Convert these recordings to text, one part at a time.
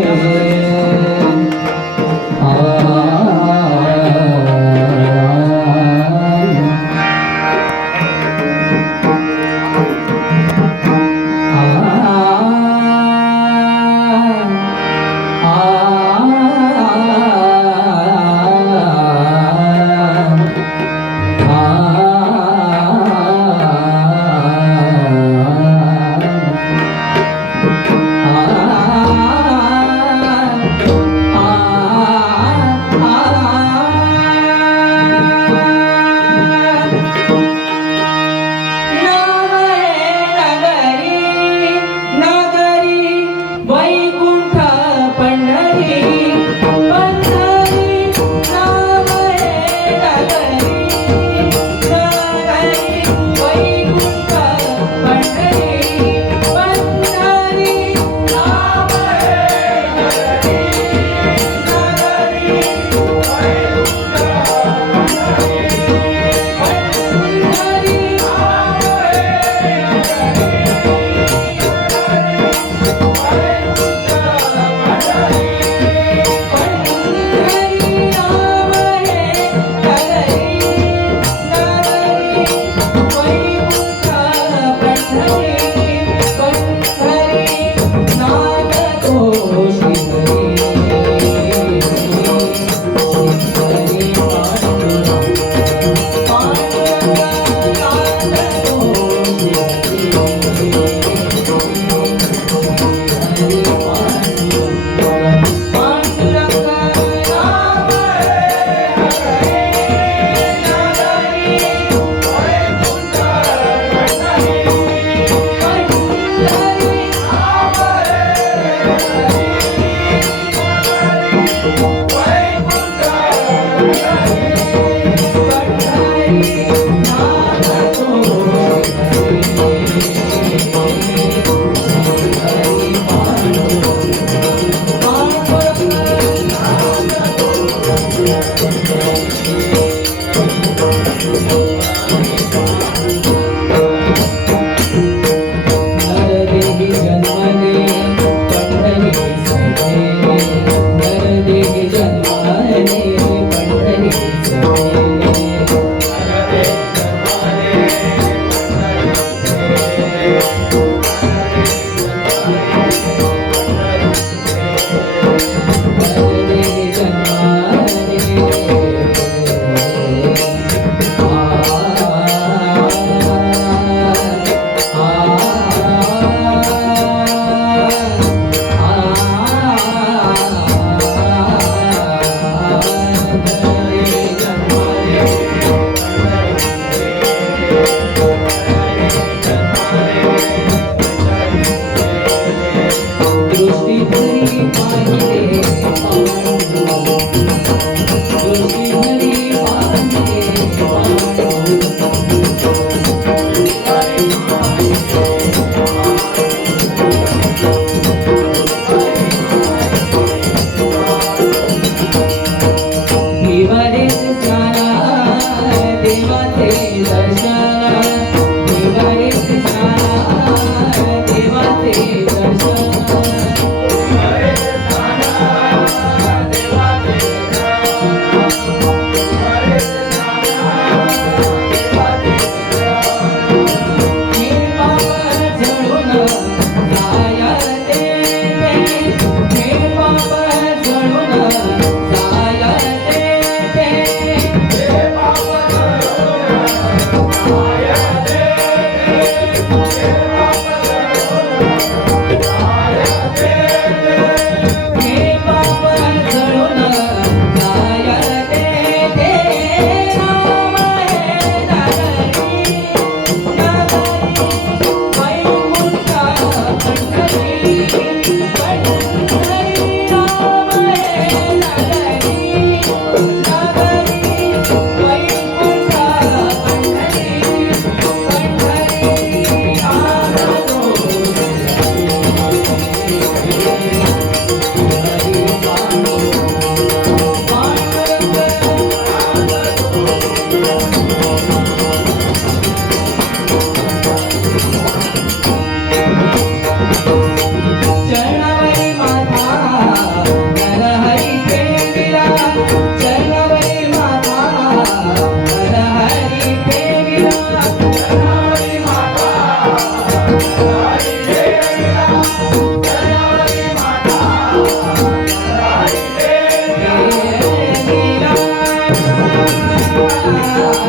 Nhà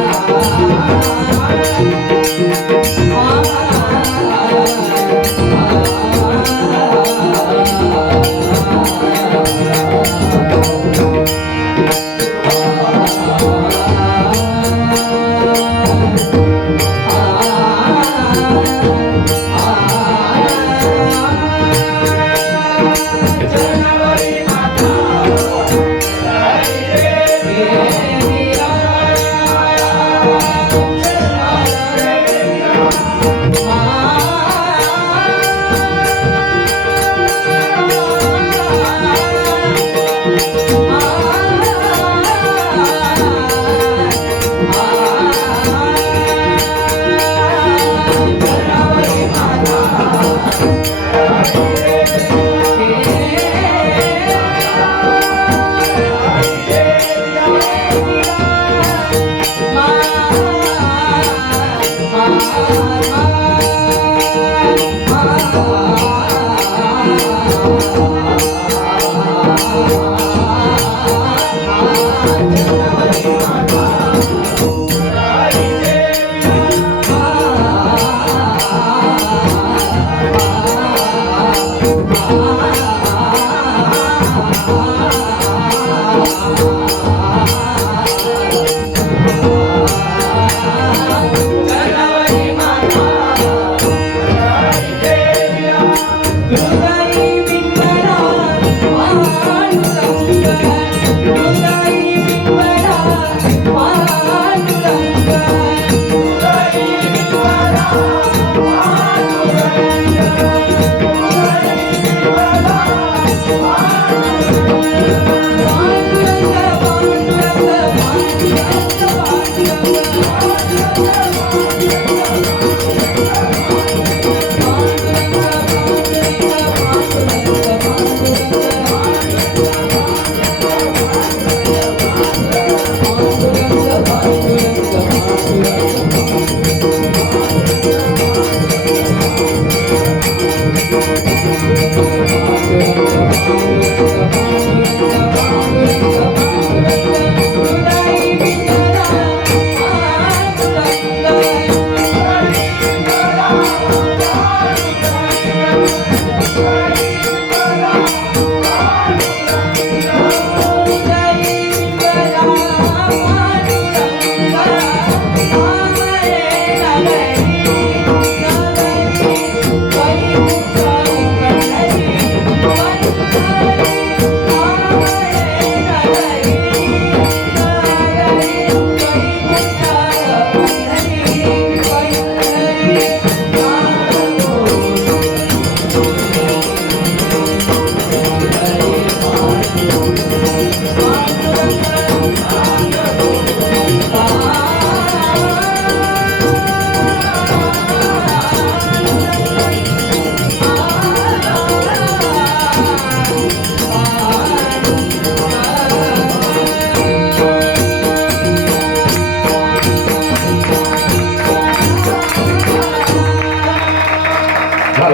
Thank you. Lord.